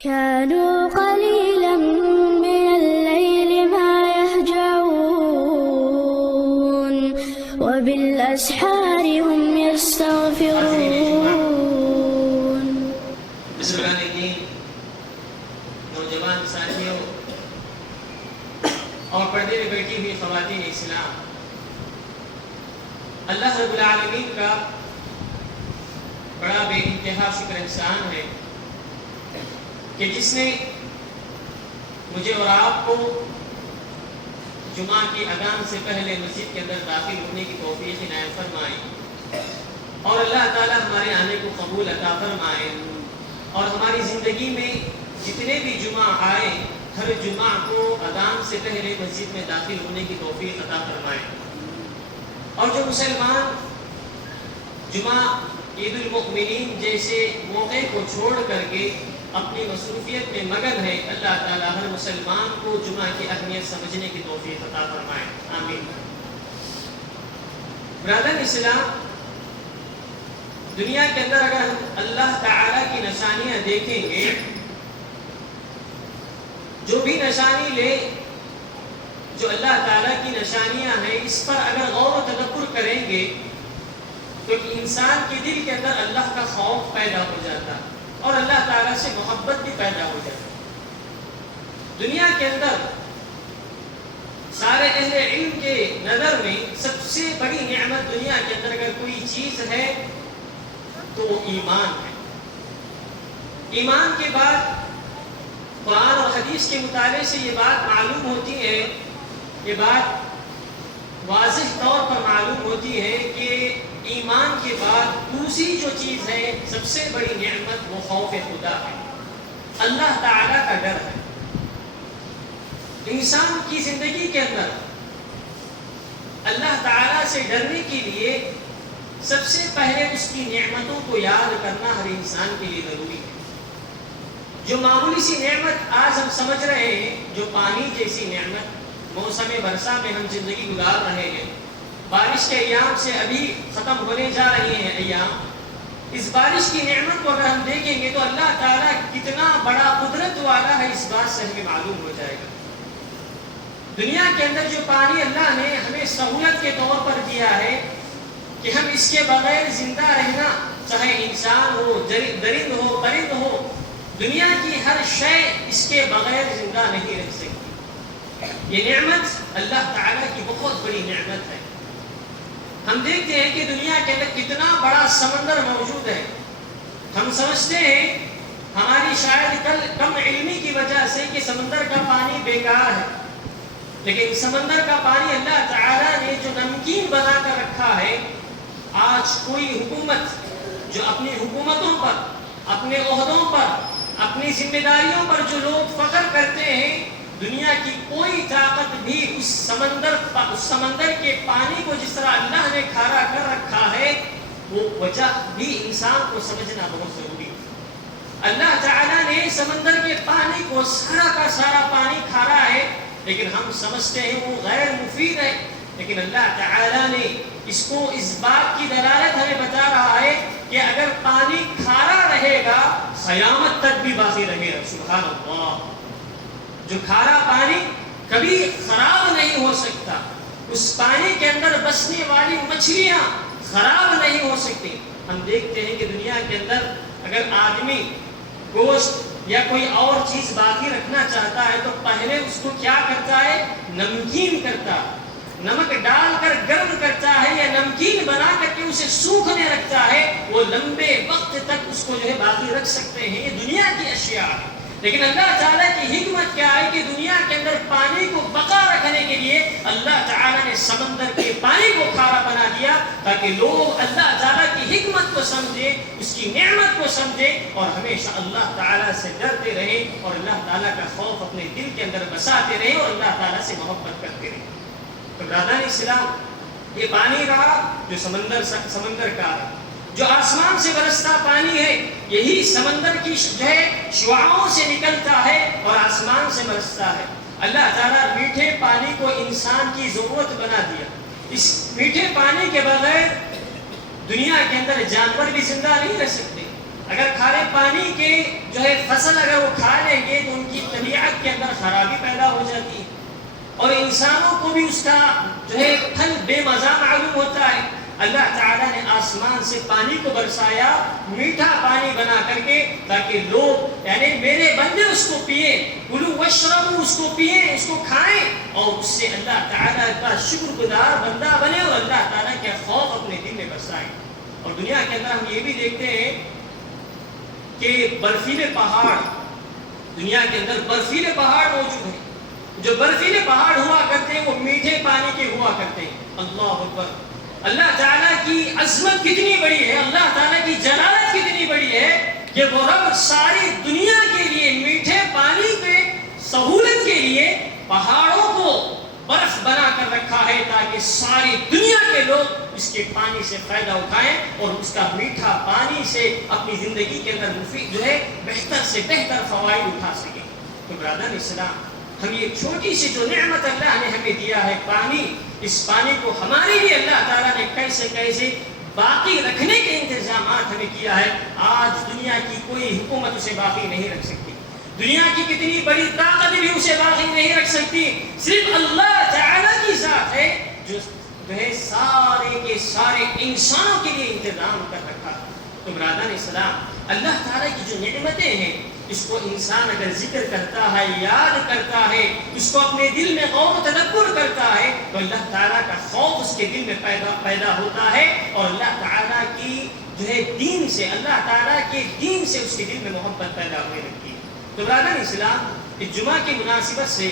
كانوا قليلا من الليل ما يهجعون وبالأسحار هم يستغفرون۔ بزرگان دین، نوجوان ساتھیوں اور پردے میں بیٹھی ہوئی خواتین اسلام، اللہ رب العالمین کا بڑا بے انتہا شکر احسان ہے کہ جس نے مجھے اور آپ کو جمعہ کی اذان سے پہلے مسجد کے اندر داخل ہونے کی توفیق عنایت فرمائی، اور اللہ تعالیٰ ہمارے آنے کو قبول عطا فرمائے، اور ہماری زندگی میں جتنے بھی جمعہ آئے ہر جمعہ کو اذان سے پہلے مسجد میں داخل ہونے کی توفیق عطا فرمائے۔ اور جو مسلمان جمعہ عید المؤمنین جیسے موقع کو چھوڑ کر کے اپنی مصروفیت میں مگن ہے، اللہ تعالیٰ ہر مسلمان کو جمعہ کی اہمیت سمجھنے کی توفیق عطا فرمائے، آمین۔ برادر اسلام، دنیا کے اندر اگر ہم اللہ تعالیٰ کی نشانیاں دیکھیں گے، جو بھی نشانی لے جو اللہ تعالیٰ کی نشانیاں ہیں، اس پر اگر غور و تدبر کریں گے تو انسان کے دل کے اندر اللہ کا خوف پیدا ہو جاتا اور اللہ تعالیٰ سے محبت بھی پیدا ہو جاتی۔ دنیا کے اندر سارے اہل علم کے نظر میں سب سے بڑی نعمت دنیا کے اندر اگر کوئی چیز ہے تو وہ ایمان ہے۔ ایمان کے بعد قرآن اور حدیث کے مطالعے سے یہ بات معلوم ہوتی ہے، یہ بات واضح طور پر معلوم ہوتی ہے کہ ایمان کے بعد دوسری جو چیز ہے سب سے بڑی نعمت وہ خوف خدا ہے، اللہ تعالیٰ کا ڈر ہے۔ انسان کی زندگی کے اندر اللہ تعالیٰ سے ڈرنے کے لیے سب سے پہلے اس کی نعمتوں کو یاد کرنا ہر انسان کے لیے ضروری ہے۔ جو معمولی سی نعمت آج ہم سمجھ رہے ہیں، جو پانی جیسی نعمت، موسم برسا میں ہم زندگی گزار رہے ہیں، بارش کے ایام سے ابھی ختم ہونے جا رہے ہیں ایام، اس بارش کی نعمت کو اگر ہم دیکھیں گے تو اللہ تعالیٰ کتنا بڑا قدرت والا ہے، اس بات سے ہمیں معلوم ہو جائے گا۔ دنیا کے اندر جو پانی اللہ نے ہمیں سہولت کے طور پر دیا ہے کہ ہم اس کے بغیر زندہ رہنا، چاہے انسان ہو، درند ہو، پرند ہو، دنیا کی ہر شے اس کے بغیر زندہ نہیں رہ سکتی۔ یہ نعمت اللہ تعالیٰ کی بہت بڑی نعمت ہے۔ ہم دیکھتے ہیں کہ دنیا کے اندر کتنا بڑا سمندر موجود ہے۔ ہم سمجھتے ہیں ہماری شاید کم علمی کی وجہ سے کہ سمندر کا پانی بیکار ہے، لیکن سمندر کا پانی اللہ تعالیٰ نے جو نمکین بنا کر رکھا ہے، آج کوئی حکومت جو اپنی حکومتوں پر، اپنے عہدوں پر، اپنی ذمہ داریوں پر جو لوگ فخر کرتے ہیں، دنیا کی کوئی طاقت بھی اس سمندر کے پانی کو جس طرح اللہ نے کھارا کر رکھا ہے، وہ وجہ بھی انسان کو سمجھنا بہت ضروری ہے۔ اللہ تعالیٰ نے سمندر کے پانی کو سارا کا سارا پانی کھارا ہے، لیکن ہم سمجھتے ہیں وہ غیر مفید ہے، لیکن اللہ تعالیٰ نے اس کو اس بات کی دلالت ہمیں بتا رہا ہے کہ اگر پانی کھارا رہے گا قیامت تک بھی باقی رہے گا۔ سبحان اللہ، جو کھارا پانی کبھی خراب نہیں ہو سکتا، اس پانی کے اندر بسنے والی مچھلیاں خراب نہیں ہو سکتی۔ ہم دیکھتے ہیں کہ دنیا کے اندر اگر آدمی گوشت یا کوئی اور چیز باقی رکھنا چاہتا ہے تو پہلے اس کو کیا کرتا ہے؟ نمکین کرتا ہے، نمک ڈال کر گرم کرتا ہے یا نمکین بنا کر کے اسے سوکھنے رکھتا ہے، وہ لمبے وقت تک اس کو جو ہے باقی رکھ سکتے ہیں۔ یہ دنیا کی اشیاء ہے، لیکن اللہ تعالیٰ کی حکمت کیا ہے کہ دنیا کے اندر پانی کو بقا رکھنے کے لیے اللہ تعالیٰ نے سمندر کے پانی کو کھارا بنا دیا تاکہ لوگ اللہ تعالیٰ کی حکمت کو سمجھے، اس کی نعمت کو سمجھے اور ہمیشہ اللہ تعالیٰ سے ڈرتے رہے اور اللہ تعالیٰ کا خوف اپنے دل کے اندر بساتے رہے اور اللہ تعالیٰ سے محبت کرتے رہے۔ تو برادران اسلام، یہ پانی رہا جو سمندر کا ہے، جو آسمان سے برستا پانی ہے، یہی سمندر کی جو ہے شعاعوں سے نکلتا ہے اور آسمان سے برستا ہے۔ اللہ تعالیٰ میٹھے پانی کو انسان کی ضرورت بنا دیا۔ اس میٹھے پانی کے بغیر دنیا کے اندر جانور بھی زندہ نہیں رہ سکتے، اگر کھارے پانی کے جو ہے فصل اگر وہ کھا لیں گے تو ان کی طبیعت کے اندر خرابی پیدا ہو جاتی ہے، اور انسانوں کو بھی اس کا جو ہے پھل بے مزہ معلوم ہوتا ہے۔ اللہ تعالیٰ نے آسمان سے پانی کو برسایا، میٹھا پانی بنا کر کے، تاکہ لوگ یعنی میرے بندے اس کو پئیں، کلوا واشربوا، اس کو پئیں، اس کو کھائیں، اور اس سے اللہ تعالیٰ کا شکر گزار بندہ بنے اور اللہ تعالیٰ کے خوف اپنے دل میں بسائے۔ اور دنیا کے اندر ہم یہ بھی دیکھتے ہیں کہ برفیلے پہاڑ، دنیا کے اندر برفیلے پہاڑ موجود ہیں۔ جو برفیلے پہاڑ ہوا کرتے ہیں وہ میٹھے پانی کے ہوا کرتے ہیں۔ اللہ اکبر! اللہ تعالیٰ کی عظمت کتنی بڑی ہے، اللہ تعالیٰ کی جلالت کتنی بڑی ہے کہ وہ رب ساری دنیا کے لیے میٹھے پانی کے سہولت کے لیے پہاڑوں کو برف بنا کر رکھا ہے، تاکہ ساری دنیا کے لوگ اس کے پانی سے فائدہ اٹھائیں اور اس کا میٹھا پانی سے اپنی زندگی کے اندر مفید جو ہے بہتر سے بہتر فوائد اٹھا سکیں۔ تو برادران اسلام، ہم یہ چھوٹی سی جو نعمت اللہ نے ہمیں دیا ہے پانی، اس پانی کو ہمارے لیے اللہ تعالیٰ نے کیسے کیسے باقی رکھنے کے انتظامات ہمیں کیا ہے۔ آج دنیا کی کوئی حکومت اسے باقی نہیں رکھ سکتی، دنیا کی کتنی بڑی طاقت بھی اسے باقی نہیں رکھ سکتی، صرف اللہ تعالیٰ کی ذات ہے جو ہے سارے کے سارے انسانوں کے لیے انتظام کر رکھا۔ تو برادران اسلام، اللہ تعالیٰ کی جو نعمتیں ہیں اس کو انسان اگر ذکر کرتا ہے، یاد کرتا ہے، اس کو اپنے دل میں غور و تدبر کرتا ہے، تو اللہ تعالیٰ کا خوف اس کے دل میں پیدا ہوتا ہے، اور اللہ تعالیٰ کی جو ہے دین سے، اللہ تعالیٰ کے دین سے اس کے دل میں محبت پیدا ہونے لگتی ہے۔ تو برادران اسلام، اس جمعہ کی مناسبت سے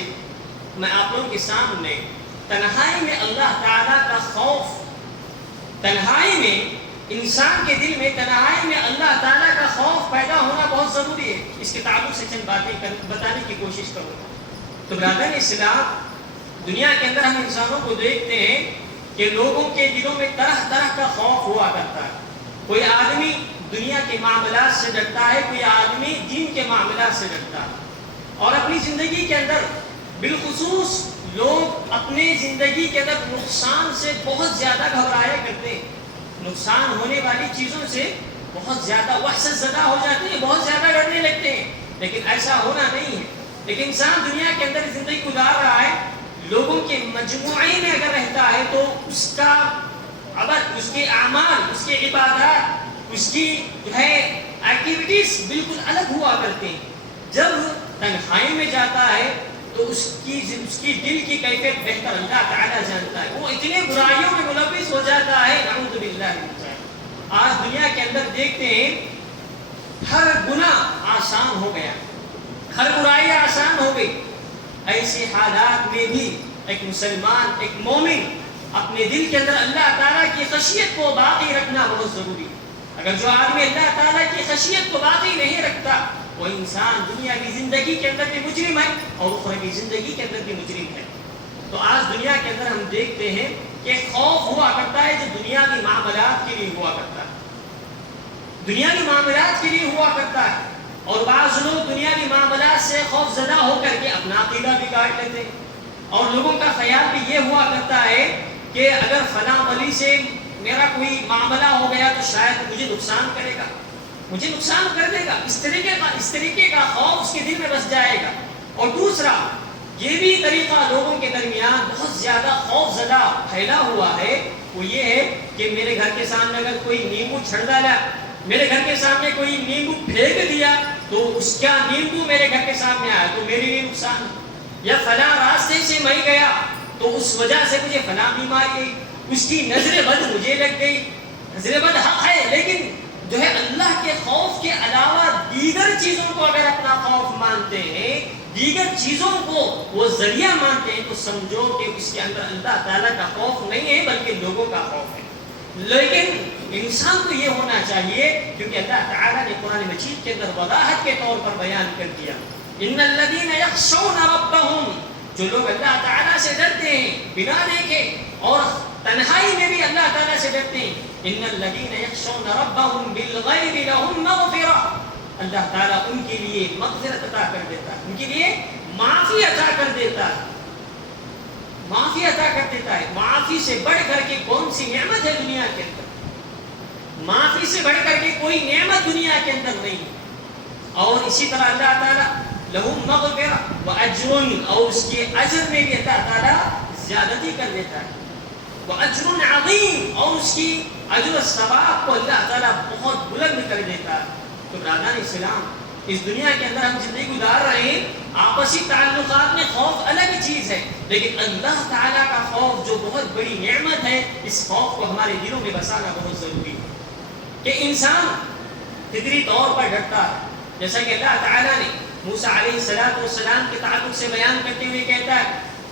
میں آپ لوگوں کے سامنے تنہائی میں اللہ تعالیٰ کا خوف، تنہائی میں انسان کے دل میں تنہائی میں اللہ تعالیٰ کا خوف پیدا ہونا بہت ضروری ہے، اس کے تعلق سے چند باتیں بتانے کی کوشش کروں گا۔ تو برادران اسلام، دنیا کے اندر ہم انسانوں کو دیکھتے ہیں کہ لوگوں کے دلوں میں طرح طرح کا خوف ہوا کرتا ہے۔ کوئی آدمی دنیا کے معاملات سے ڈرتا ہے، کوئی آدمی دین کے معاملات سے ڈرتا ہے، اور اپنی زندگی کے اندر بالخصوص لوگ اپنے زندگی کے اندر نقصان سے بہت زیادہ گھبرایا کرتے ہیں، نقصان ہونے والی چیزوں سے بہت زیادہ وحشت زدہ ہو جاتے ہیں، بہت زیادہ ڈرنے لگتے ہیں، لیکن ایسا ہونا نہیں ہے۔ لیکن انسان دنیا کے اندر زندگی گزار رہا ہے، لوگوں کے مجموعے میں اگر رہتا ہے تو اس کا عبادت، اس کے اعمال، اس کے عبادات، اس کی جو ہے ایکٹیویٹیز بالکل الگ ہوا کرتے ہیں۔ جب تنہائی میں جاتا ہے تو اس کی دل کی کیفیت بہتر اللہ تعالیٰ جانتا ہے، وہ اتنے برائیوں میں ملوث ہو جاتا ہے، نعوذ باللہ من ذالک۔ آج دنیا کے اندر دیکھتے ہیں ہر گناہ آسان ہو گیا، ہر برائی آسان ہو گئی۔ ایسے حالات میں بھی ایک مسلمان، ایک مومن اپنے دل کے اندر اللہ تعالیٰ کی خشیت کو باقی رکھنا بہت ضروری ہے۔ اگر جو آدمی اللہ تعالیٰ کی خشیت کو باقی نہیں رکھتا، وہ انسان دنیا کی زندگی کے اندر بھی مجرم ہے اور اخروی زندگی کے اندر بھی مجرم ہے۔ تو آج دنیا کے اندر ہم دیکھتے ہیں کہ خوف ہوا کرتا ہے جو دنیاوی معاملات کے لیے ہوا کرتا ہے، دنیاوی معاملات کے لیے ہوا کرتا ہے، اور بعض لوگ دنیاوی معاملات سے خوف زدہ ہو کر کے اپنا عقیدہ بگاڑ لیتے ہیں، اور لوگوں کا خیال بھی یہ ہوا کرتا ہے کہ اگر فلاں ولی سے میرا کوئی معاملہ ہو گیا تو شاید مجھے نقصان کرے گا، مجھے نقصان کر دے گا، اس طریقے کا خوف اس کے دل میں بس جائے گا۔ اور دوسرا یہ بھی طریقہ لوگوں کے درمیان بہت زیادہ خوف زدہ پھیلا ہوا ہے، وہ یہ ہے کہ میرے گھر کے سامنے اگر کوئی نیمبو چھڑ ڈالا، میرے گھر کے سامنے کوئی نیمبو پھینک دیا تو اس کا نیمبو میرے گھر کے سامنے آیا تو میرے لیے نقصان ہے، یا فلاں راستے سے میں گیا تو اس وجہ سے مجھے فلاں بیماری ہے، اس کی نظر بد مجھے لگ گئی۔ نظر بد حق ہے، لیکن جو ہے اللہ کے خوف کے علاوہ دیگر چیزوں کو اگر اپنا خوف مانتے ہیں، دیگر چیزوں کو وہ ذریعہ مانتے ہیں، تو سمجھو کہ اس کے اندر اللہ تعالیٰ کا خوف نہیں ہے بلکہ لوگوں کا خوف ہے۔ لیکن انسان کو یہ ہونا چاہیے، کیونکہ اللہ تعالیٰ نے قرآن مجید کے اندر وضاحت کے طور پر بیان کر دیا، ان الذین یخشون ربہم، جو لوگ اللہ تعالیٰ سے ڈرتے ہیں بنا دیکھے اور تنہائی میں بھی اللہ تعالیٰ سے ڈرتے ہیں، ان الذین یخشون ربہم بالغیب لہم مغفرہ، اللہ تعالیٰ ان کے لیے مغفرت عطا کر دیتا ہے، ان کے لیے معافی عطا کر دیتا ہے، معافی عطا کر دیتا ہے۔ معافی سے بڑھ کر کے کون سی نعمت ہے دنیا کے اندر؟ معافی سے بڑھ کر کے کوئی نعمت دنیا کے اندر نہیں ہے. اور اسی طرح اللہ تعالیٰ لہم مغفرہ واجر، اور اس کے اجر میں بھی اللہ تعالیٰ زیادتی کر دیتا ہے. واجر عظیم، اور اس کی اجر و ثواب کو اللہ تعالیٰ بہت بلند کر دیتا ہے. تو برادران اسلام، اس دنیا کے اندر ہم زندگی گزار رہے ہیں، آپسی تعلقات میں خوف الگ چیز ہے، لیکن اللہ تعالیٰ کا خوف جو بہت بڑی نعمت ہے، اس خوف کو ہمارے دلوں میں بسانا بہت ضروری ہے کہ انسان فطری طور پر ڈرتا ہے. جیسا کہ اللہ تعالیٰ نے موسیٰ علیہ السلام کے تعلق سے بیان کرتے ہوئے کہتا ہے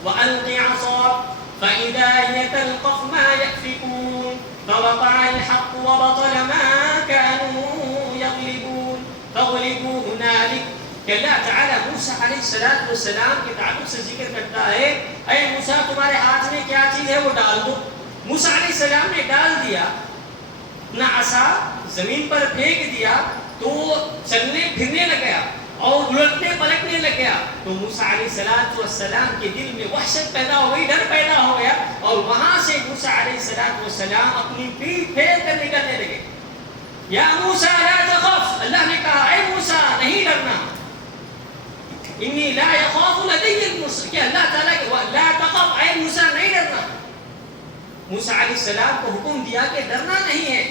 وَأَلْقِ عَصَاكَ فَإِذَا هِيَ تَلْقَفُ مَا يَأْفِكُونَ فَوَقَعَ الْحَقُّ وَبَطَلَ مَا كَانُوا يَغْلِبُونَ فَغُلِبُوا هُنَالِكَ. کہ اللہ تعالیٰ موسیٰ علیہ السلام کے تعلق سے ذکر کرتا ہے اے موسیٰ تمہارے ہاتھ میں کیا چیز ہے وہ ڈال دو. موسیٰ علیہ السلام نے ڈال دیا اپنا عصا، زمین پر پھینک دیا تو چلنے پھرنے لگ گیا اور الٹنے پلٹنے لگ گیا. تو موسیٰ علیہ السلام کے دل میں وحشت پیدا ہو گئی، ڈر پیدا ہو گیا، اور وہاں سے موسیٰ علیہ السلام اپنی پیٹھ پھیر کر نکلنے لگے. یا موسیٰ لا تخف، اللہ نے کہا اے موسیٰ نہیں ڈرنا، انی لا یخاف لدی المرسلین، کہ اللہ تعالیٰ کہ لا تخف اے موسیٰ نہیں ڈرنا. موسیٰ علیہ السلام کو حکم دیا کہ ڈرنا نہیں ہے،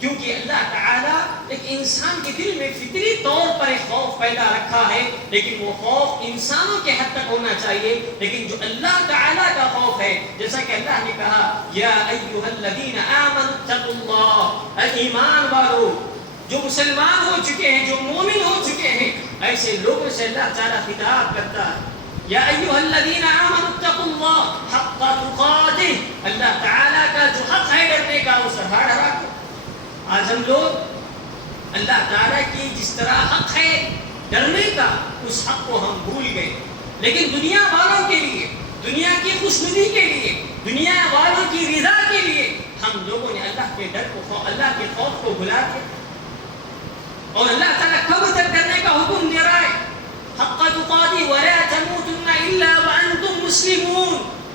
کیونکہ اللہ تعالیٰ ایک انسان کے دل میں فطری طور پر ایک خوف پیدا رکھا ہے، لیکن وہ خوف انسانوں کے حد تک ہونا چاہیے. لیکن جو اللہ تعالیٰ کا خوف ہے، جیسا کہ اللہ نے کہا یا ایھا الذین آمنوا اتقوا اللہ، اے ایمان والو، جو مسلمان ہو چکے ہیں، جو مومن ہو چکے ہیں، ایسے لوگوں سے اللہ تعالیٰ خطاب کرتا ہے یا ایھا الذین آمنوا اتقوا اللہ حق تقاتہ. اللہ تعالیٰ کا جو حق ہے ڈرنے کا اسے ہر رکھو. آج ہم لوگ اللہ تعالیٰ کی جس طرح حق ہے ڈرنے کا، اس حق کو ہم بھول گئے. لیکن دنیا والوں کے لیے، دنیا کی خوشنودی کے لیے، دنیا والوں کی رضا کے لیے ہم لوگوں نے اللہ کے ڈر کو، اللہ کے خوف کو بھلا دیا. اور اللہ تعالیٰ کب تک ڈرنے کا حکم دے رہا ہے؟ حق تقاتہ ولا تموتن الا وانتم مسلمون.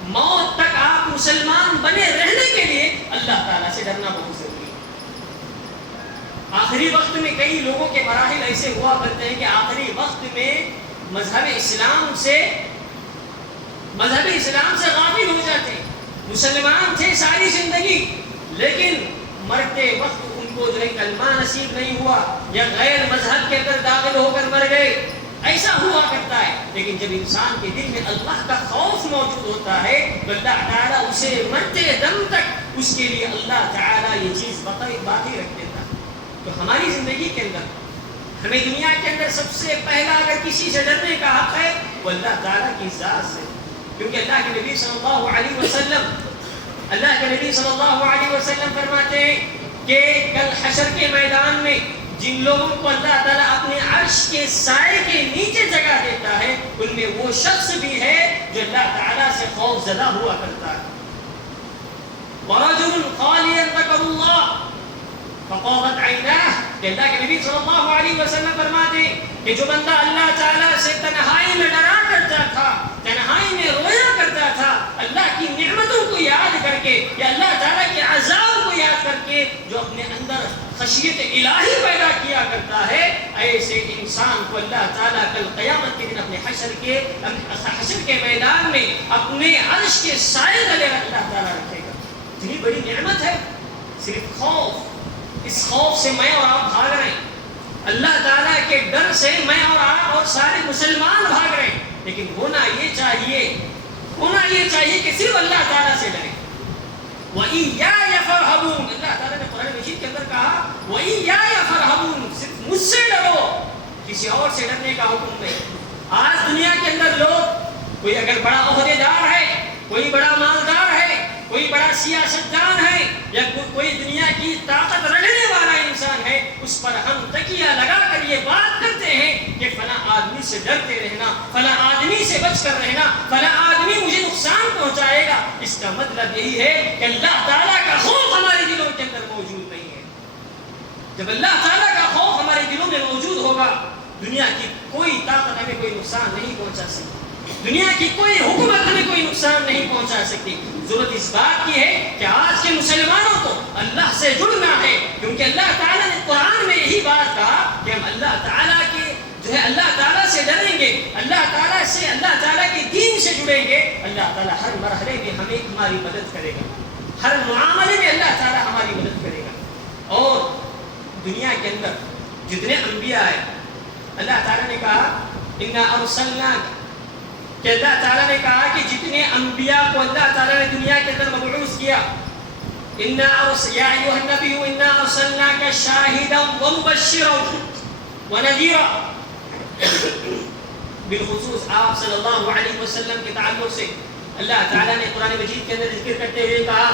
موت تک آپ مسلمان بنے رہنے کے لیے اللہ تعالیٰ سے ڈرنا بہت ضروری ہے. آخری وقت میں کئی لوگوں کے مراحل ایسے ہوا کرتے ہیں کہ آخری وقت میں مذہب اسلام سے غافل ہو جاتے ہیں. مسلمان تھے ساری زندگی، لیکن مرتے وقت ان کو جو ہے کلمہ نصیب نہیں ہوا یا غیر مذہب کے اندر داخل ہو کر مر گئے. ایسا ہوا کرتا ہے. لیکن جب انسان کے دل میں اللہ کا خوف موجود ہوتا ہے تو اللہ تعالیٰ اسے مرتے دم تک اس کے لیے اللہ تعالیٰ یہ چیز باقی رکھ دیتا ہے. تو ہماری زندگی کے اندر ہمیں دنیا کے اندر سب سے پہلا اگر کسی سے ڈرنے کا حق ہے وہ اللہ تعالیٰ کی ذات سے. کیونکہ اللہ کے نبی صلی اللہ علیہ وسلم فرماتے ہیں کہ کل حشر کے میدان میں جن لوگوں کو اللہ تعالیٰ اپنے عرش کے سائے کے نیچے جگہ دیتا ہے ان میں وہ شخص بھی ہے جو اللہ تعالیٰ سے خوف زدہ ہوا کرتا ہے. وَرَجُلٌ خَالِيًا ذَكَرَ اللَّهَ فَقَامَتْ عَيْنَاهُ. کہ اللہ کے نبی صلی اللہ علیہ وسلم فرماتے کہ جو بندہ اللہ تعالیٰ سے تنہائی میں ڈرا کرتا تھا، تنہائی میں رویا کرتا تھا، اللہ کی نعمتوں کو یاد کر کے یا اللہ تعالیٰ کے عذاب کو یاد کر کے جو اپنے اندر خشیت الہی پیدا کیا کرتا ہے، ایسے انسان کو اللہ تعالیٰ کل قیامت کے دن اپنے حشر کے میدان میں اپنے عرش کے سائے تلے اللہ تعالیٰ رکھے گا. اتنی بڑی نعمت ہے. صرف خوف، اس خوف سے میں اور آپ بھاگ رہے ہیں، اللہ تعالیٰ کے ڈر سے میں اور آپ اور سارے مسلمان بھاگ رہے ہیں. لیکن ہونا یہ چاہیے کہ صرف اللہ تعالیٰ سے ڈریں. وَإِيَّايَ فَارْهَبُونَ. اللہ تعالیٰ نے قرآن مجید کے اندر کہا وَإِيَّايَ فَارْهَبُونَ، صرف مجھ سے ڈرو، کسی اور سے ڈرنے کا حکم نہیں. آج دنیا کے اندر لوگ، کوئی اگر بڑا عہدیدار ہے، کوئی بڑا مالدار ہے، کوئی بڑا سیاستدان ہے یا کوئی دنیا کی طاقت رکھنے والا انسان ہے، اس پر ہم تکیہ لگا کر یہ بات کرتے ہیں کہ فلاں آدمی سے ڈرتے رہنا، فلاں آدمی سے بچ کر رہنا، فلاں آدمی مجھے نقصان پہنچائے گا. اس کا مطلب یہی ہے کہ اللہ تعالیٰ کا خوف ہمارے دلوں کے اندر موجود نہیں ہے. جب اللہ تعالیٰ کا خوف ہمارے دلوں میں موجود ہوگا، دنیا کی کوئی طاقت ہمیں کوئی نقصان نہیں پہنچا سکتی. دنیا کی کوئی حکومت ہمیں کوئی نقصان نہیں پہنچا سکتی. ضرورت اس بات کی ہے کہ آج کے مسلمانوں کو اللہ سے جڑنا ہے، کیونکہ اللہ تعالیٰ نے قرآن میں یہی بات کہا کہ ہم اللہ تعالیٰ کے اللہ تعالیٰ سے ڈریں گے، اللہ تعالیٰ کے دین سے جڑیں گے. اللہ تعالیٰ ہر مرحلے میں ہماری مدد کرے گا، ہر معاملے میں اللہ تعالیٰ ہماری مدد کرے گا. اور دنیا کے اندر جتنے انبیاء ہیں، اللہ تعالیٰ نے کہا اِنَّا أَرْسَلْنَاكَ، کہ اللہ تعالیٰ نے کہا کہ جتنے انبیاء کو اللہ تعالیٰ نے دنیا کے اندر مبعوث کیا، يَا أَيُّهَا النَّبِيُّ إِنَّا أَرْسَلْنَاكَ شَاهِدًا وَمُبَشِّرًا وَنَذِيرًا. بالخصوص آپ صلی اللہ علیہ وسلم کے تعلق سے اللہ تعالیٰ نے قرآن مجید کے اندر ذکر کرتے ہوئے کہا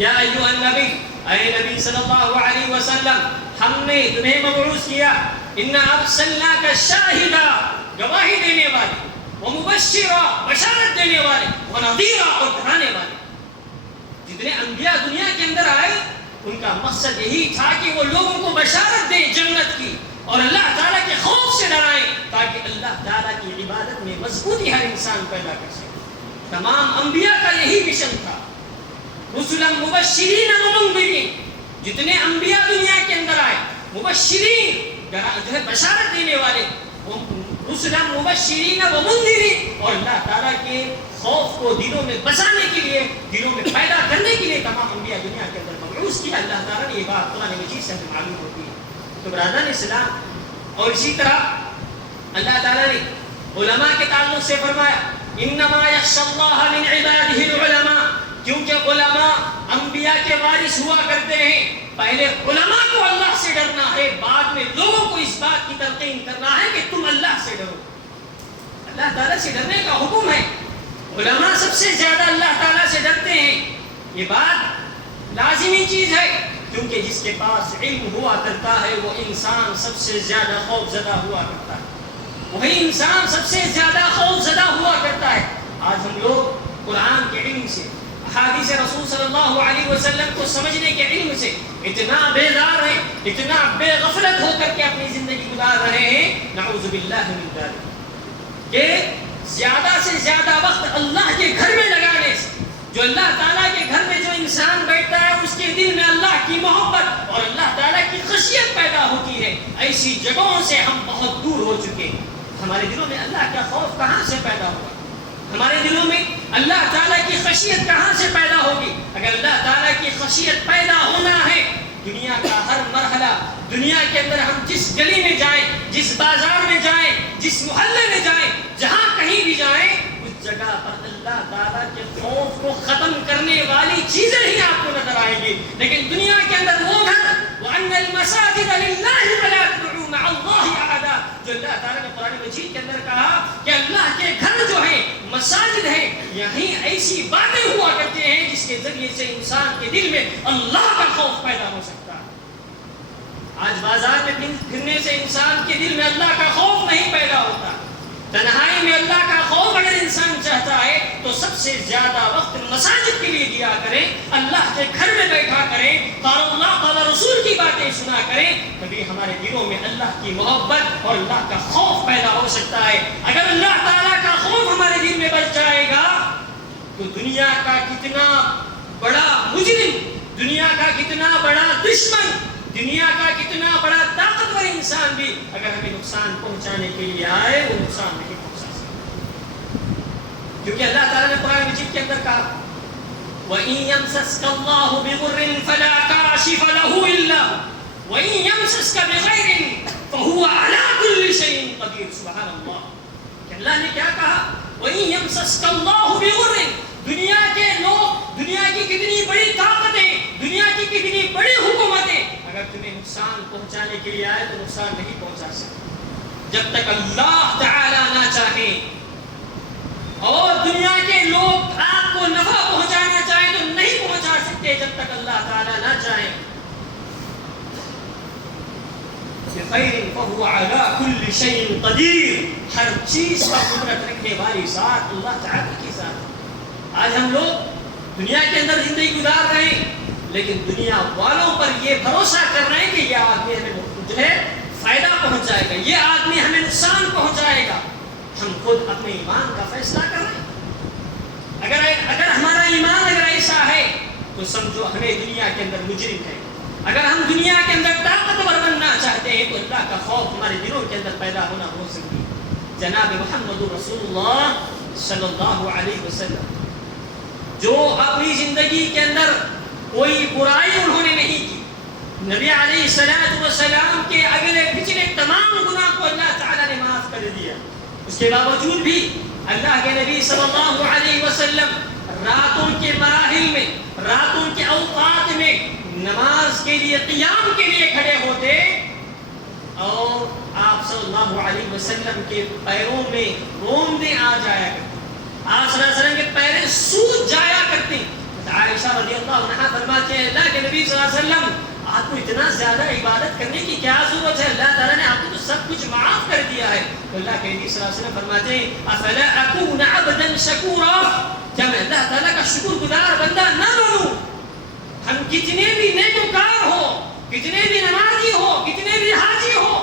یا ایھا النبی، اے نبی صلی اللہ علیہ وسلم، ہم نے تمہیں مبعوث کیا، انا ارسلناک شاہدا، گواہی دینے والے، ومبشرا، بشارت دینے والے، ونذیرا، اور ڈرانے والے. جتنے انبیاء دنیا کے اندر آئے ان کا مقصد یہی تھا کہ وہ لوگوں کو بشارت دیں جنت کی اور اللہ تعالیٰ کے خوف سے ڈرائیں، تاکہ اللہ تعالیٰ کی عبادت میں مضبوطی ہر انسان پیدا کر سکے. تمام انبیاء کا یہی مشن تھا. رسلا مبشرین ومنذرین، جتنے انبیاء دنیا کے اندر آئے مبشرین جو ہے بشارت دینے والے، رسلا مبشرین ومنذرین، اور اللہ تعالیٰ کے خوف کو دلوں میں بسانے کے لیے، دلوں میں پیدا کرنے کے لیے تمام انبیاء دنیا کے اندر مبعوث کیا. اللہ تعالیٰ نے یہ بات قرآن مجید سے ہمیں معلوم ہوتی ہے. تو برادران اسلام، اور اسی طرح اللہ تعالیٰ نے علماء کے تعلق سے فرمایا انما یخشی اللہ من عبادہ العلماء، کیونکہ علماء انبیاء کے وارث ہوا کرتے ہیں. پہلے علماء کو اللہ سے ڈرنا ہے، بعد میں لوگوں کو اس بات کی تلقین کرنا ہے کہ تم اللہ سے ڈرو. اللہ تعالیٰ سے ڈرنے کا حکم ہے. علماء سب سے زیادہ اللہ تعالیٰ سے ڈرتے ہیں. یہ بات لازمی چیز ہے، کیونکہ جس کے پاس علم ہوا کرتا ہے وہ انسان سب سے زیادہ خوف زدہ ہوا کرتا ہے، وہی انسان سب سے زیادہ خوف زدہ ہوا کرتا ہے. آج ہم لوگ قرآن کے علم سے، احادیث رسول صلی اللہ علیہ وسلم کو سمجھنے کے علم سے اتنا بیدار ہیں، اتنا بے غفلت ہو کر کے اپنی زندگی گزار رہے ہیں، نعوذ باللہ من ذلک، کہ زیادہ سے زیادہ وقت اللہ کے گھر میں لگانے سے، جو اللہ تعالیٰ کے گھر میں جو انسان بیٹھتا ہے اس کے دل میں اللہ کی محبت اور اللہ تعالیٰ کی خشیت پیدا ہوتی ہے. ایسی جگہوں سے ہم بہت دور ہو چکے ہیں. ہمارے دلوں میں اللہ کا خوف کہاں سے پیدا ہوگا؟ ہمارے دلوں میں اللہ تعالیٰ کی خشیت کہاں سے پیدا ہوگی؟ اگر اللہ تعالیٰ کی خشیت پیدا ہونا ہے، دنیا کا ہر مرحلہ، دنیا کے اندر ہم جس گلی میں جائیں، جس بازار میں جائیں، جس محلے میں جائیں، جہاں کہیں بھی جائیں، اس جگہ پر اللہ تعالیٰ کے خوف کو ختم کرنے والی چیزیں ہی آپ کو نظر آئیں گی. لیکن دنیا کے اندر وہ گھر وَأَنَّ الْمَسَاجِدَ لِلَّهِ فَلَا تَدْعُوا مَعَ اللَّهِ أَحَدًا، جو اللہ تعالیٰ نے قرآن مجید کے اندر کہا کہ اللہ کے گھر جو ہیں، مساجد ہیں، یہیں ایسی باتیں ہوا کرتے ہیں جس کے ذریعے سے انسان کے دل میں اللہ کا خوف پیدا ہو سکتا ہے. آج بازار میں پھرنے سے انسان کے دل میں اللہ کا خوف نہیں پیدا ہوتا. تنہائی میں اللہ کا خوف اگر انسان چاہتا ہے تو سب سے زیادہ وقت مساجد کے لیے دیا کریں، اللہ کے گھر میں بیٹھا کریں، قال اللہ قال رسول کی باتیں سنا کریں. کبھی ہمارے دلوں میں اللہ کی محبت اور اللہ کا خوف پیدا ہو سکتا ہے. اگر اللہ تعالیٰ کا خوف ہمارے دل میں بچ جائے گا تو دنیا کا کتنا بڑا مجرم، دنیا کا کتنا بڑا دشمن، دنیا کا کتنا بڑا طاقتور انسان بھی اگر ہمیں نقصان پہنچانے کے لیے آئے وہ نقصان نہیں پہنچا سکتا. کیونکہ اللہ تعالیٰ نے قرآن مجید کے اندر کہا وَإِن يَمْسَسْكَ اللَّهُ بِضُرٍّ فَلَا كَاشِفَ لَهُ إِلَّا وَإِن يَمْسَسْكَ بِخَيْرٍ فَهُوَ عَلَى كُلِّ شَيْءٍ قَدِيرٌ. سبحان اللہ، کہ اللہ نے کیا کہا وَإِن يَمْسَسْكَ اللَّهُ بِضُرٍّ. دنیا کے لوگ، دنیا کی کتنی بڑی طاقتیں، دنیا کی کتنی بڑی حکومتیں اگر تمہیں نقصان پہنچانے کے لیے آئے تو نقصان نہیں پہنچا سکتے جب تک اللہ تعالی نہ چاہے. اور دنیا کے لوگ آپ کو نفع پہنچانا چاہیں تو نہیں پہنچا سکتے جب تک اللہ تعالی نہ چاہے. بِخَيْرٍ فَهُوَ عَلَى كُلِّ شَيْءٍ قَدِيرٌ. ہر چیز پر قدرت رکھنے والی ذات اللہ تعالی کی ذات. آج ہم لوگ دنیا کے اندر زندگی گزار رہے ہیں لیکن دنیا والوں پر یہ بھروسہ کر رہے ہیں کہ یہ آدمی ہمیں جو ہے فائدہ پہنچائے گا، یہ آدمی ہمیں نقصان پہنچائے گا. ہم خود اپنے ایمان کا فیصلہ کر رہے ہیں۔ اگر ہمارا ایمان اگر ایسا ہے تو سمجھو ہمیں دنیا کے اندر مجرم ہے۔ اگر ہم دنیا کے اندر طاقتور بننا چاہتے ہیں تو اللہ کا خوف ہمارے دلوں کے اندر پیدا ہونا ہو سکتی ہے۔ جناب محمد رسول اللہ صلی اللہ علیہ وسلم جو اپنی زندگی کے اندر کوئی برائی انہوں نے نہیں کی، نبی علیہ السلام کے اگلے پچھلے تمام گناہ کو اللہ تعالیٰ نے معاف کر دیا، اس کے باوجود بھی اللہ کے نبی صلی اللہ علیہ وسلم راتوں کے مراحل میں، راتوں کے اوقات میں نماز کے لیے، قیام کے لیے کھڑے ہوتے اور آپ صلی اللہ علیہ وسلم کے پیروں میں روندے آ جایا کرتے، آپ صلی اللہ علیہ وسلم کے پیریں سوج جایا کرتے۔ عائشہ رضی اللہ عنہا فرماتے ہیں اللہ کے نبی صلی اللہ علیہ وسلم آپ کو اتنا زیادہ عبادت کرنے کی کیا ضرورت ہے، اللہ تعالیٰ نے آپ کو تو سب کچھ معاف کر دیا ہے۔ تو اللہ کے نبی صلی اللہ علیہ وسلم فرماتے ہیں افلا اکون عبدا شکورا، کیا میں اللہ تعالیٰ کا شکر گزار بندہ نہ بنوں؟ ہم کتنے بھی نیکوکار ہو، کتنے بھی نمازی ہو، کتنے بھی حاجی ہو،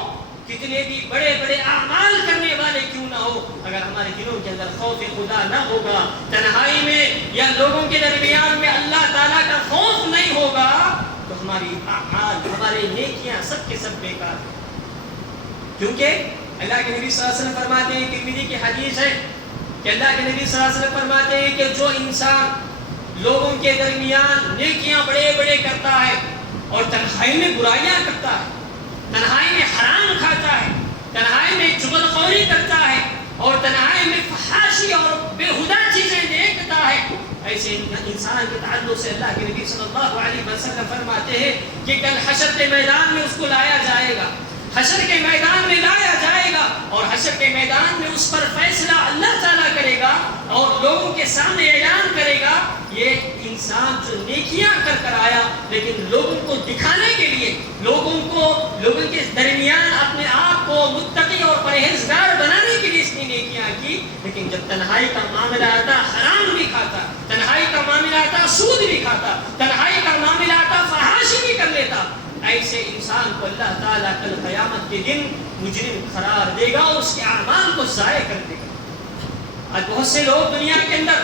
کتنے بھی بڑے بڑے اعمال کرنے والے کیوں نہ ہو، اگر ہمارے دلوں کے اندر خوف خدا نہ ہوگا، تنہائی میں یا لوگوں کے درمیان میں اللہ تعالیٰ کا خوف نہیں ہوگا، تو ہماری اعمال، ہمارے نیکیاں سب کے سب بیکار ہیں۔ کیونکہ اللہ کے نبی صلی اللہ علیہ وسلم فرماتے ہیں، ترمذی کی حدیث ہے کہ اللہ کے نبی صلی اللہ علیہ وسلم فرماتے ہیں کہ جو انسان لوگوں کے درمیان نیکیاں بڑے بڑے کرتا ہے اور تنہائی میں برائیاں کرتا ہے، تنہائی میں حرام کھاتا ہے، تنہائی میں چغل خوری کرتا ہے اور تنہائی میں فحاشی اور بےہودہ چیزیں دیکھتا ہے، ایسے انسان کے تعلق سے اللہ کے نبی صلی اللہ علیہ وسلم فرماتے ہیں کہ کل حشر کے میدان میں اس کو لایا جائے گا، حشر کے میدان میں لایا جائے گا اور حشر کے میدان میں اس پر فیصلہ اللہ تعالیٰ کرے گا اور لوگوں کے سامنے اعلان کرے گا یہ انسان جو نیکیاں کر آیا لیکن لوگوں کو دکھانے کے لیے، لوگوں کے درمیان اپنے آپ کو متقی اور پرہیزگار بنانے کے لیے اس نے نیکیاں کی، لیکن جب تنہائی کا معاملہ آتا حرام بھی کھاتا، تنہائی کا معاملہ آتا سود بھی کھاتا، تنہائی کا معاملہ آتا فحاشی بھی کر لیتا، ایسے انسان کو اللہ تعالیٰ کل قیامت کے دن مجرم قرار دے گا اور اس کے اعمال کو ضائع کر دے گا۔ آج بہت سے لوگ دنیا کے اندر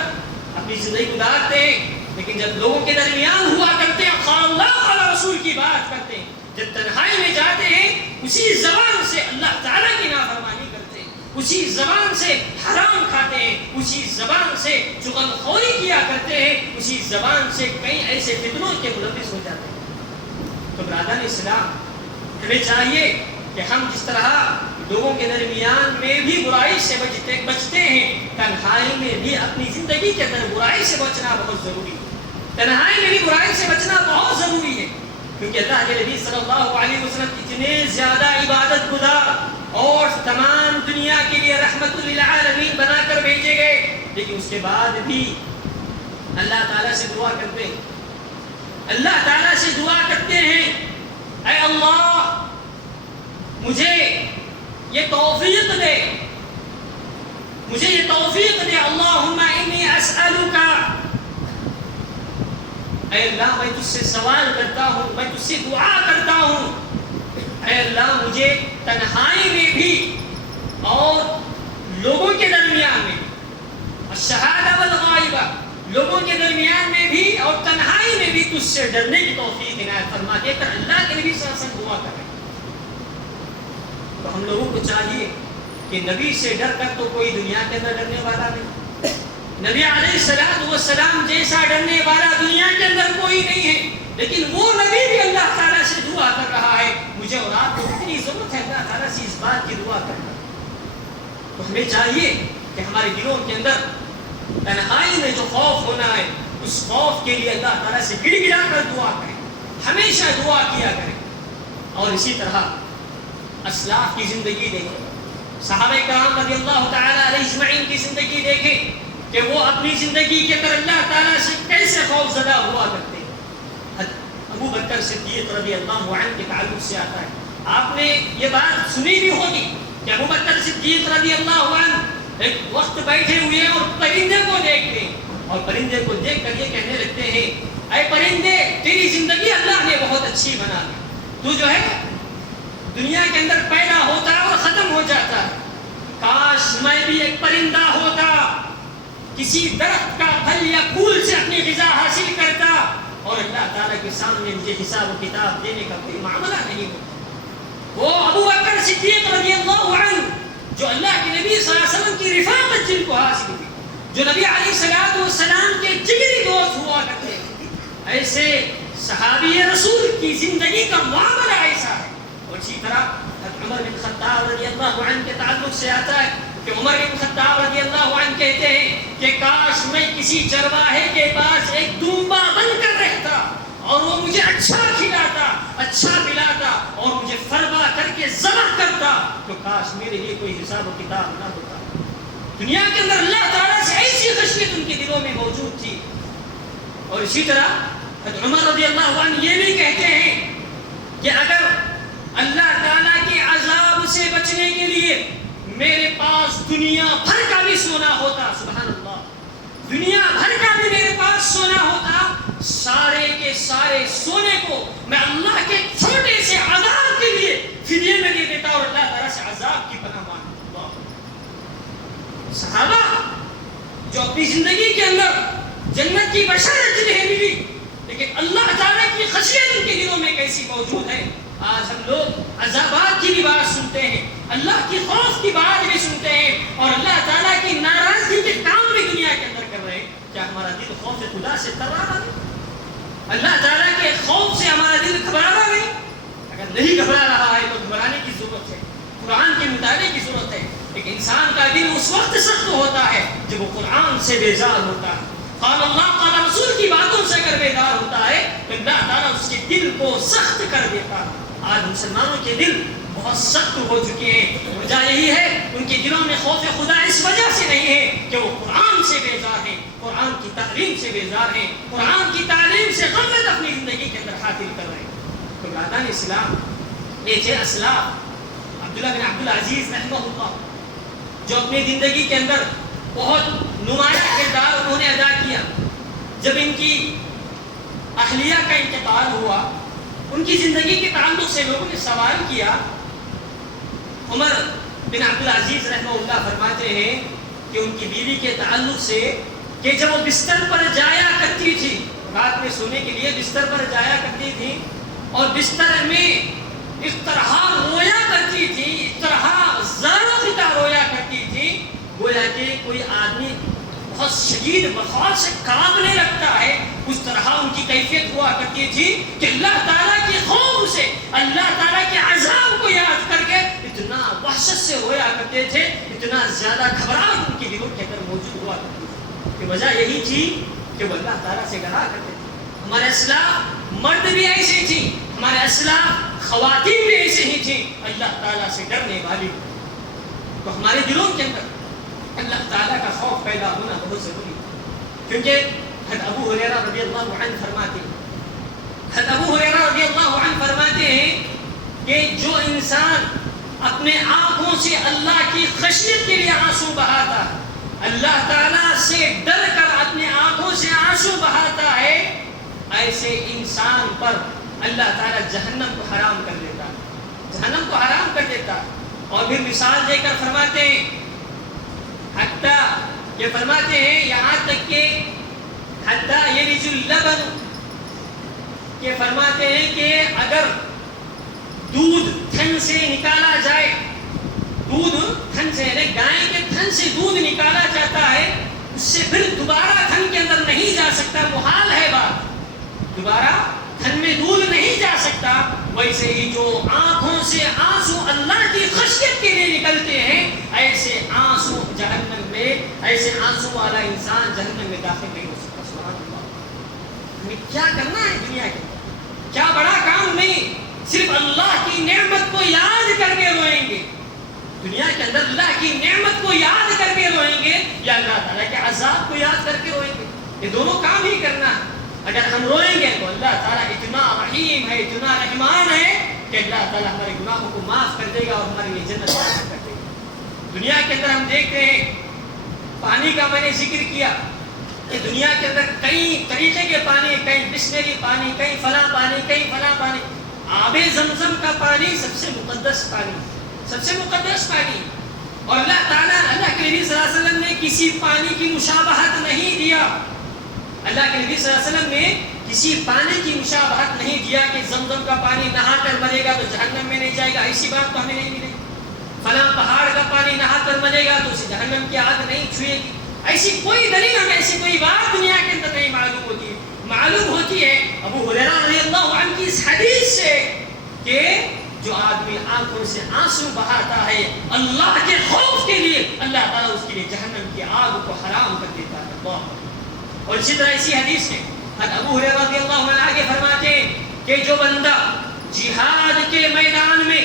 اپنی زندگی گزارتے ہیں لیکن جب لوگوں کے درمیان ہوا کرتے ہیں قال اللہ قال رسول کی بات کرتے ہیں، جب تنہائی میں جاتے ہیں اسی زبان سے اللہ تعالیٰ کی نافرمانی کرتے ہیں، اسی زبان سے حرام کھاتے ہیں، اسی زبان سے چغل خوری کیا کرتے ہیں، اسی زبان سے کئی ایسے فتنوں کے ملوث ہو جاتے ہیں۔ تو برادران اسلام ہمیں چاہیے کہ ہم جس طرح لوگوں کے درمیان میں بھی برائی سے بچتے ہیں، تنہائی میں بھی اپنی زندگی کے اندر برائی سے بچنا بہت ضروری ہے، تنہائی میں بھی برائی سے بچنا بہت ضروری ہے، کیونکہ اللہ کے نبی صلی اللہ علیہ وسلم اتنے زیادہ عبادت گزار اور تمام دنیا کے لیے رحمت للعالمین بنا کر بھیجے گئے، لیکن اس کے بعد بھی اللہ تعالیٰ سے دعا کرتے ہیں، اللہ تعالیٰ سے دعا کرتے ہیں اے اللہ مجھے یہ توفیق دے، مجھے یہ توفیق دے، اللہم انی اسألک، اے اللہ میں تجھ سے سوال کرتا ہوں، میں تجھ سے دعا کرتا ہوں، اے اللہ مجھے تنہائی میں بھی اور لوگوں کے درمیان میں، الشہادہ والغائبہ، لوگوں کے درمیان میں بھی اور تنہائی میں بھی تجھ سے ڈرنے کی توفیق عنایت فرما دے کر اللہ کے نبی صلی اللہ علیہ وسلم دعا کر رہے ہیں۔ تو ہم لوگوں کو چاہیے کہ نبی سے ڈر کر تو کوئی دنیا کے اندر ڈرنے والا نہیں، نبی علیہ السلام جیسا ڈرنے والا دنیا کے اندر کوئی نہیں ہے، لیکن وہ نبی بھی اللہ تعالیٰ سے دعا کر رہا ہے، مجھے اور آپ کو کتنی ضرورت ہے اللہ تعالیٰ سے اس بات کی دعا کرنا۔ تو ہمیں چاہیے کہ ہمارے دلوں کے اندر تنہائی میں جو خوف ہونا ہے اس خوف کے لیے اللہ تعالیٰ سے گڑ گڑا کر دعا کریں، ہمیشہ دعا کیا کریں۔ اور اسی طرح اسلاف کی زندگی دیکھیں، صحابہ کرام رضی اللہ تعالیٰ علیہ اجمعین کی زندگی دیکھیں کہ وہ اپنی زندگی کے اندر اللہ تعالیٰ سے کیسے خوف زدہ ہوا کرتے ہیں۔ ابو بکر صدیق رضی اللہ عنہ کے تعلق سے آتا ہے، آپ نے یہ بات سنی بھی ہوگی کہ ابو بکر صدیق رضی اللہ عنہ ایک وقت بیٹھے ہوئے اور پرندے کو دیکھتے ہیں اور پرندے کو دیکھ کر یہ کہنے لگتے ہیں اے پرندے تیری زندگی اللہ نے بہت اچھی بنا دی، تو جو ہے دنیا کے اندر پیدا ہوتا ہے اور ختم ہو جاتا ہے، کاش میں بھی ایک پرندہ ہوتا، کسی درخت کا پھل یا پھول سے اپنی غذا حاصل کرتا، اور اللہ تعالیٰ کے سامنے مجھے حساب و کتاب دینے کا کوئی معاملہ نہیں ہوتا۔ وہ ابو بکر صدیق رضی اللہ عنہ جو اللہ کے نبی صلی اللہ علیہ وسلم کی رفاقت جن کو حاصل ہوئی، جو نبی علیہ السلام کے جگری دوست ہوا کرتے ہیں، ایسے صحابی رسول کی زندگی کا معاملہ ایسا ہے۔ اور اسی طرح عمر بن خطاب رضی اللہ عنہ کے تعلق سے آتا ہے کہ عمر بن خطاب رضی اللہ عنہ کہتے ہیں کہ کاش میں کسی چرواہے کے پاس ایک دمبا بن کر رہتا اور وہ مجھے اچھا کھلاتا، اچھا پلاتا اور مجھے فرما کر کے ذبح کرتا، تو کاش میرے لیے کوئی حساب و کتاب نہ ہوتا۔ دنیا کے اندر اللہ تعالیٰ سے ایسی خشیت ان کے دلوں میں موجود تھی۔ اور اسی طرح عمر رضی اللہ عنہ یہ بھی کہتے ہیں کہ اگر اللہ تعالیٰ کے عذاب سے بچنے کے لیے میرے پاس دنیا بھر کا بھی سونا ہوتا، سبحان اللہ، دنیا بھر کا بھی میرے پاس سونا ہوتا، سارے کے سارے سونے کو میں اللہ کے چھوٹے سے عذاب کے لیے فدیے میں دے دیتا اور اللہ تعالیٰ سے عذاب کی پناہ مانگتا۔ صحابہ جو اپنی زندگی کے اندر جنت کی بشارت جنہیں ملی، لیکن اللہ تعالیٰ کی خشیت ان کے دلوں میں کیسی موجود ہے۔ آج ہم لوگ عذابات کی بھی بات سنتے ہیں، اللہ کی خوف کی بات بھی سنتے ہیں، اور اللہ تعالیٰ کی ناراضگی کے کام بھی دنیا کے اندر کر رہے ہیں۔ کیا ہمارا دل خوف خدا سے تر رہا ہے؟ اللہ تعالیٰ کے خوف سے ہمارا دل گھبرا رہا ہے؟ اگر نہیں گھبرا رہا ہے تو گھبرانے کی ضرورت ہے، قرآن کے مطالعے کی ضرورت ہے۔ ایک انسان کا دل اس وقت سخت ہوتا ہے جب وہ قرآن سے بیزار ہوتا ہے، قال اللہ قال رسول کی باتوں سے اگر بیدار ہوتا ہے تو اللہ تعالیٰ اس کے دل کو سخت کر دیتا ہے۔ آج مسلمانوں کے دل بہت سخت ہو چکے ہیں، وجہ یہی ہے ان کے دلوں میں خوف خدا اس وجہ سے نہیں ہے کہ وہ قرآن سے بیزار ہیں، قرآن کی تعلیم سے بیزار ہیں، قرآن کی تعلیم سے غفلت اپنی زندگی کے اندر حاصل کر رہے ہیں۔ تو برادران اسلام، یہ تھے اسلاف عبداللہ بن عبدالعزیز رحمہ اللہ، جو اپنی زندگی کے اندر بہت نمایاں کردار انہوں نے ادا کیا۔ جب ان کی اہلیہ کا انتقال ہوا، ان کی زندگی کے تعلق سے لوگوں نے سوال کیا۔ عمر بن عبدالعزیز رحمہ اللہ فرماتے ہیں کہ ان کی بیوی کے تعلق سے کہ جب وہ بستر پر جایا کرتی تھی، رات میں سونے کے لیے بستر پر جایا کرتی تھی اور بستر میں اس طرح رویا کرتی تھی، اس طرح زارقطہ رویا کرتی تھی، گویا کہ کوئی آدمی بہت شدید بخار سے کانپنے لگتا ہے، اس طرح ان کی کیفیت ہوا کرتی تھی کہ اللہ تعالیٰ کے خوف سے، اللہ تعالیٰ کے عذاب کو یاد کر کے اتنا وحشت سے رویا کرتے تھے، اتنا زیادہ گھبراہٹ ان کے دلوں کے اندر موجود ہوا کرتی تھی۔ کہ وجہ یہی تھی کہ وہ اللہ تعالیٰ سے ڈرا کرتے تھے۔ ہمارے اسلاف مرد بھی ایسے تھی، ہمارے اسلاف خواتین بھی ایسے ہی تھیں، اللہ تعالیٰ سے ڈرنے والی۔ تو ہمارے دلوں کے اندر اللہ تعالیٰ کا خوف پیدا ہونا بہت ضروری ہے، کیونکہ حضرت ابو ہریرہ رضی اللہ عنہ فرماتے ہیں، حضرت ابو ہریرہ رضی اللہ عنہ فرماتے ہیں کہ جو انسان اپنے آنکھوں سے اللہ کی خشیت کے لیے آنسو بہاتا، اللہ تعالیٰ سے ڈر کر اپنے آنکھوں سے آنسو بہاتا ہے، ایسے انسان پر اللہ تعالیٰ جہنم کو حرام کر دیتا، جہنم کو حرام کر دیتا۔ اور پھر مثال دے کر فرماتے ہیں، حتیٰ یہ فرماتے ہیں یہاں تک کہ حتیٰ یلج اللبن، کہ فرماتے ہیں کہ اگر دودھ تھن سے نکالا جائے، دودھ تھن سے یعنی گائے کے تھن سے دودھ نکالا جاتا ہے، اس سے پھر دوبارہ تھن کے اندر نہیں جا سکتا، محال ہے بات، دوبارہ تھن میں دودھ نہیں جا سکتا، ویسے ہی جو آنکھوں سے آنسو اللہ کی خشیت کے لیے نکلتے ہیں، ایسے آنسو جہنم میں، ایسے آنسو والا انسان جہنم میں داخل نہیں ہو سکتا۔ سبحان اللہ۔ ہمیں کیا کرنا ہے دنیا کے کیا بڑا کام نہیں، صرف اللہ کی نعمت کو یاد کر کے روئیں گے، دنیا کے اندر اللہ کی نعمت کو یاد کر کے روئیں گے یا اللہ تعالیٰ کے عذاب کو یاد کر کے روئیں گے، یہ دونوں کام ہی کرنا ہے۔ اگر ہم روئیں گے تو اللہ تعالیٰ اتنا رحیم ہے، اتنا رحمان ہے کہ اللہ تعالیٰ ہمارے گناہوں کو معاف کر دے گا اور ہمارے لیے جنت تیار کر دے گا۔ دنیا کے اندر ہم دیکھتے ہیں، پانی کا میں نے ذکر کیا کہ دنیا کے اندر کئی طریقے کے پانی، کئی بسلری پانی، کئی فلاں پانی، کئی فلاں پانی۔ آب زمزم کا پانی سب سے مقدس پانی، سب سے مقدس پانی، اور اللہ تعالیٰ اللہ کے نبی صلی اللہ علیہ وسلم نے کسی پانی کی مشابہت نہیں دیا. اللہ کے نبی صلی اللہ علیہ وسلم نے کسی پانی کی مشابہت نہیں دیا کہ زمزم کا پانی نہا کر مرے گا تو جہنم میں نہیں جائے گا. ایسی بات تو ہمیں نہیں ملے. فلاں پہاڑ کا پانی نہا کر مرے گا تو اسے جہنم کی آگ نہیں چھوئے گی. ایسی کوئی دلیل ہمیں ایسی کوئی بات دنیا کے اندر نہیں معلوم ہوتی. معلوم ہوتی ہے ابو ہریرہ رضی اللہ عنہ کی اس حدیث سے کہ جو آدمی آنکھوں سے آنسو بہاتا ہے اللہ کے خوف کے لیے, اللہ تعالیٰ اس کے لیے جہنم کی آگ کو حرام کر دیتا ہے. اللہ. اور اسی طرح اسی حدیث میں ابو ہریرہ رضی اللہ عنہ آگے فرماتے ہیں کہ جو بندہ جہاد کے میدان میں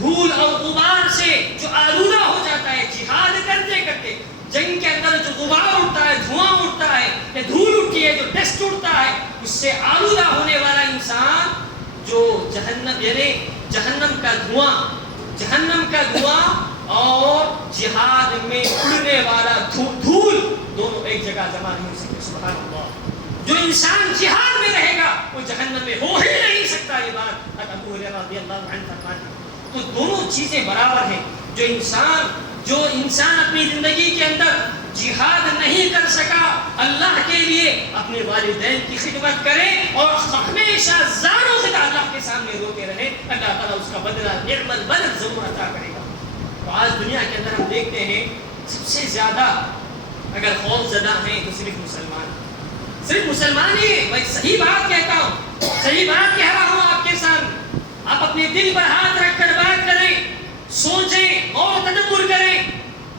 دھول اور غبار سے جو آلودہ ہو جاتا ہے, جہاد کرتے کرتے جنگ کے اندر جو غبار اٹھتا ہے, دھواں اٹھتا ہے, یا دھول اٹھتی ہے, جو ڈسٹ اٹھتا ہے, اس سے آلودہ ہونے والا انسان جو جہنم یعنی جہنم کا دھواں اور جہاد میں اڑنے والا دھول دونوں ایک جگہ جمع نہیں ہو سکتے. سبحان اللہ. جو انسان جہاد میں رہے گا وہ جہنم میں ہو ہی نہیں سکتا. یہ بات ابو ہریرہ رضی اللہ عنہ فرماتے ہیں. تو دونوں چیزیں برابر ہیں. جو انسان اپنی زندگی کے اندر جہاد نہیں کر سکا اللہ کے لیے اپنے والدین کی خدمت کرے اور ہمیشہ زانوں سے اللہ کے سامنے روتے رہے, اللہ تعالیٰ اس کا بدلہ نعم البدل ضرور عطا کرے گا. تو آج دنیا کے اندر ہم دیکھتے ہیں سب سے زیادہ اگر خوف زدہ ہیں تو صرف مسلمان ہی ہیں. میں صحیح بات کہتا ہوں, صحیح بات کہہ رہا ہوں آپ کے سامنے. آپ اپنے دل پر ہاتھ رکھ کر بات کریں, سوچیں اور تدبر کریں,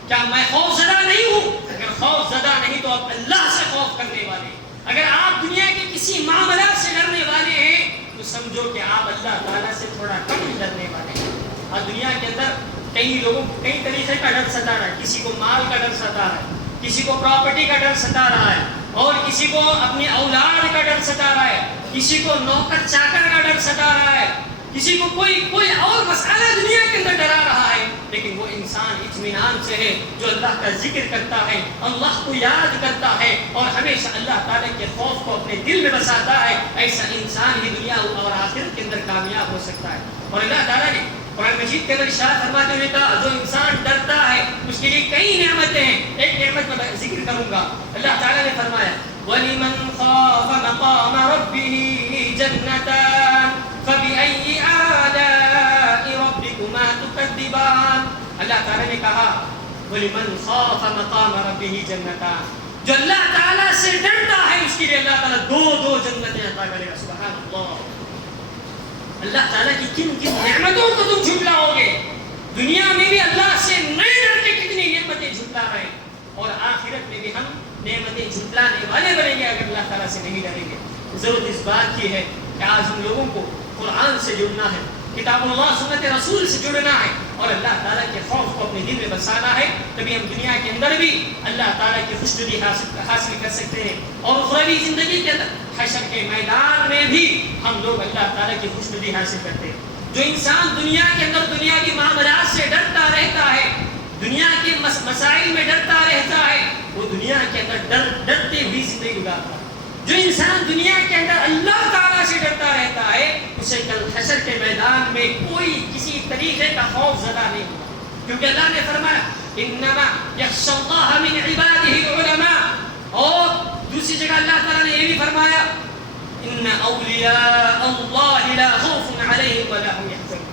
کیا میں خوف زدہ نہیں ہوں؟ اگر خوف زدہ نہیں تو آپ اللہ سے خوف کرنے والے ہیں. اگر آپ دنیا کے کسی معاملات سے ڈرنے والے ہیں تو سمجھو کہ آپ اللہ تعالیٰ سے تھوڑا کم ڈرنے والے ہیں. اور دنیا کے اندر کئی لوگوں کو کئی طریقے کا ڈر ستا رہا ہے. کسی کو مال کا ڈر ستا رہا ہے, کسی کو پراپرٹی کا ڈر ستا رہا ہے, اور کسی کو اپنی اولاد کا ڈر ستا رہا ہے, کسی کو نوکر چاکر کا ڈر ستا رہا ہے, کسی کو کوئی اور مسئلہ دنیا کے اندر ڈرا رہا ہے. لیکن وہ انسان اطمینان سے ہے جو اللہ کا ذکر کرتا ہے, اللہ کو یاد کرتا ہے اور ہمیشہ اللہ تعالیٰ کے خوف کو اپنے دل میں بساتا ہے. ایسا انسان ہی دنیا اور آخرت کے اندر کامیاب ہو سکتا ہے. اور اللہ تعالیٰ نے قرآن مجید کے اندر ارشاد فرماتے ہوئے کہا جو انسان ڈرتا ہے اس کے لیے کئی نعمتیں ہیں. ایک نعمت میں ذکر کروں گا. اللہ تعالیٰ نے فرمایا وَلِمَنْ خَافَ مَقَامَ رَبِّهِ جَنَّتَانِ فَبِأَيِّ آلَاءِ رَبِّكُمَا تُكَذِّبَانِ. اللہ تعالیٰ نے کہا وَلِمَنْ خَافَ مَقَامَ رَبِّهِ جَنَّتَانِ. جو اللہ تعالیٰ سے ڈرتا ہے اس کے لیے اللہ تعالیٰ دو جنتیں عطا کرے گا. سبحان اللہ. اللہ تعالیٰ کی کن نعمتوں کو تم جھٹلاؤ گے. دنیا میں بھی اللہ سے نہیں ڈر کے کتنی نعمتیں جھٹلا رہے ہیں, اور آخرت میں بھی ہم نعمتیں جھٹلانے والے بنیں گے اگر اللہ تعالیٰ سے نہیں ڈریں گے. ضرورت اس بات کی ہے کہ آج ہم لوگوں کو قرآن سے جڑنا ہے, کتاب اللہ سنت رسول سے جڑنا ہے, اور اللہ تعالیٰ کے خوف کو اپنے دل میں بسانا ہے. تبھی ہم دنیا کے اندر بھی اللہ تعالیٰ کی خوشنودی حاصل کر سکتے ہیں, اور اخروی زندگی کے اندر حشر کے میدان میں بھی ہم لوگ اللہ تعالیٰ کی خوشنودی حاصل کرتے ہیں. جو انسان دنیا کے اندر دنیاوی معاملات سے ڈرتا رہتا ہے, دنیا کے مسائل میں ڈرتا رہتا ہے, وہ دنیا کے اندر ڈرتے ہوئی زندگی گزارتا ہے. جو انسان دنیا کے اندر اللہ تعالیٰ سے ڈرتا رہتا ہے اسے کل حشر کے میدان میں کوئی کسی طریقے کا خوف زدہ نہیں ہوگا, کیونکہ اللہ نے فرمایا انما یخشی اللہ من عبادہ العلماء. اور دوسری جگہ اللہ تعالیٰ نے یہ بھی فرمایا ان اولیاء اللہ لا خوف علیہم ولا هم يحزنون.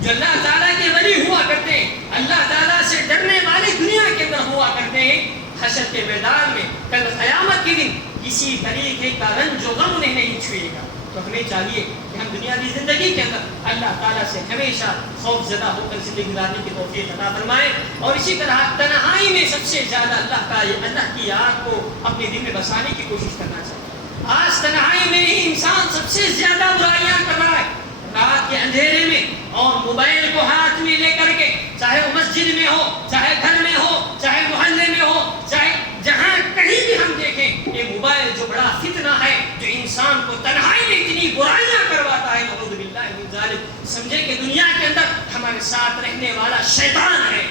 جو اللہ تعالیٰ کے ولی ہوا کرتے ہیں, اللہ تعالیٰ سے ڈرنے والے دنیا کے اندر ہوا کرتے ہیں, حشر کے میدان میں کل قیامت کے دن کسی طریقے کا رنج و غم انہیں نہیں چھوئے گا. تو ہمیں چاہیے کہ ہم دنیاوی زندگی کے اندر اللہ تعالیٰ سے ہمیشہ خوف زدہ ہو کر زندگی گزارنے کی توفیق عطا فرمائے, اور اسی طرح تنہائی میں سب سے زیادہ اللہ کی یاد کو اپنے دل میں بسانے کی کوشش کرنا چاہیے. آج تنہائی میں ہی انسان سب سے زیادہ برائیاں کر رہا ہے, رات کے اندھیرے میں, اور موبائل کو ہاتھ میں لے کر کے, چاہے وہ مسجد میں ہو, چاہے گھر میں ہو, چاہے محلے میں ہو, چاہے جہاں کہیں بھی ہم دیکھیں, یہ موبائل جو بڑا فتنہ ہے جو انسان کو تنہائی میں اتنی برائیاں کرواتا ہے, نعوذ باللہ من ذالک. سمجھے کہ دنیا کے اندر ہمارے ساتھ رہنے والا شیطان ہے,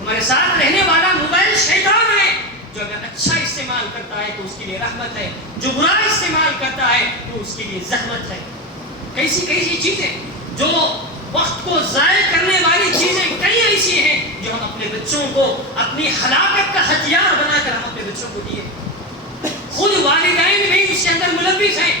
ہمارے ساتھ رہنے والا موبائل شیطان ہے. جو اگر اچھا استعمال کرتا ہے تو اس کے لیے رحمت ہے, جو برا استعمال کرتا ہے تو اس کے لیے زحمت ہے. کیسی چیزیں جو وقت کو ضائع کرنے والی چیزیں کئی ایسی ہیں جو ہم اپنے بچوں کو اپنی ہلاکت کا ہتھیار بنا کر ہم اپنے بچوں کو دیے. خود والدین بھی اس کے اندر ملوث ہیں.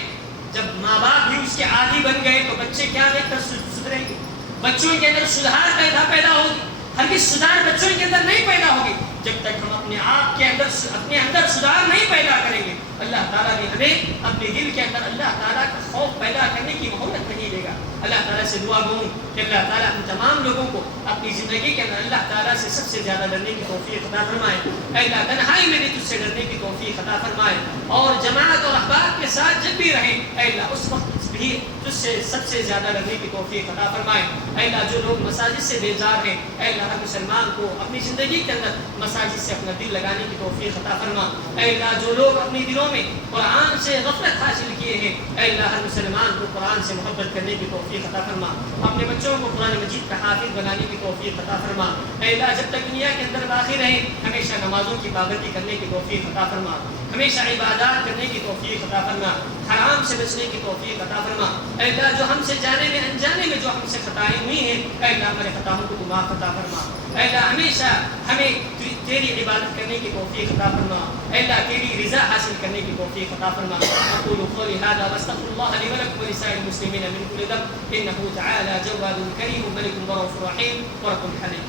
جب ماں باپ بھی اس کے عادی بن گئے تو بچے کیا دیکھ کر سدھریں گے؟ بچوں کے اندر سدھار پیدا ہوگی. ہرگز سدھار بچوں کے اندر نہیں پیدا ہوگی جب تک ہم اپنے آپ کے اندر اپنے اندر سدھار نہیں پیدا کریں گے. اللہ تعالیٰ نے ہمیں اپنے دل کے اندر اللہ تعالیٰ کا خوف پیدا کرنے کی مہلت نہیں دے گا. اللہ تعالیٰ سے دعا گوں کہ اللہ تعالیٰ ہم تمام لوگوں کو اپنی زندگی کے اندر اللہ تعالیٰ سے سب سے زیادہ ڈرنے کی توفیق عطا فرمائے. اے اللہ تنہائی میں بھی تجھ سے ڈرنے کی توفیق عطا فرمائے اور جماعت اور احباب کے ساتھ جب بھی رہیں اے اللہ اس وقت بھی تجھ سے سب سے زیادہ ڈرنے کی توفیق عطا فرمائے. اے اللہ جو لوگ مساجد سے بیزار ہیں اے اللہ ہر مسلمان کو اپنی زندگی کے اندر مساجد سے اپنا دل لگانے کی توفیق عطا فرما. اے اللہ جو لوگ اپنی دلوں میں قرآن سے غفلت حاصل کیے ہیں اے اللہ ہر مسلمان کو قرآن سے محبت کرنے کی توفیق عطا فرما. اپنے بچوں کو قرآن مجید کا حافظ بنانے کی توفیق عطا فرما. اے اللہ جب تک دنیا کے اندر باقی رہیں ہمیشہ نمازوں کی پابندی کرنے کی توفیق عطا فرما. ہمیشہ عبادات کرنے کی توفیق عطا فرما. حرام سے بچنے کی توفیق عطا فرما. اے اللہ جو ہم سے جانے میں انجانے میں جو ہم سے خطائیں ہوئی ہیں اے اللہ ہمارے خطاؤں کو معاف عطا فرما. اے اللہ ہمیشہ ہمیں تیری عبادت کرنے کی توفیق عطا فرما. اے اللہ تیری رضا حاصل کرنے کی توفیق عطا فرما. اقول قولي هذا واستغفر الله لي ولكم ولسائر المسلمين من كل ذنب انه تعالى جواد كريم ملك رؤوف رحيم ورب حليم.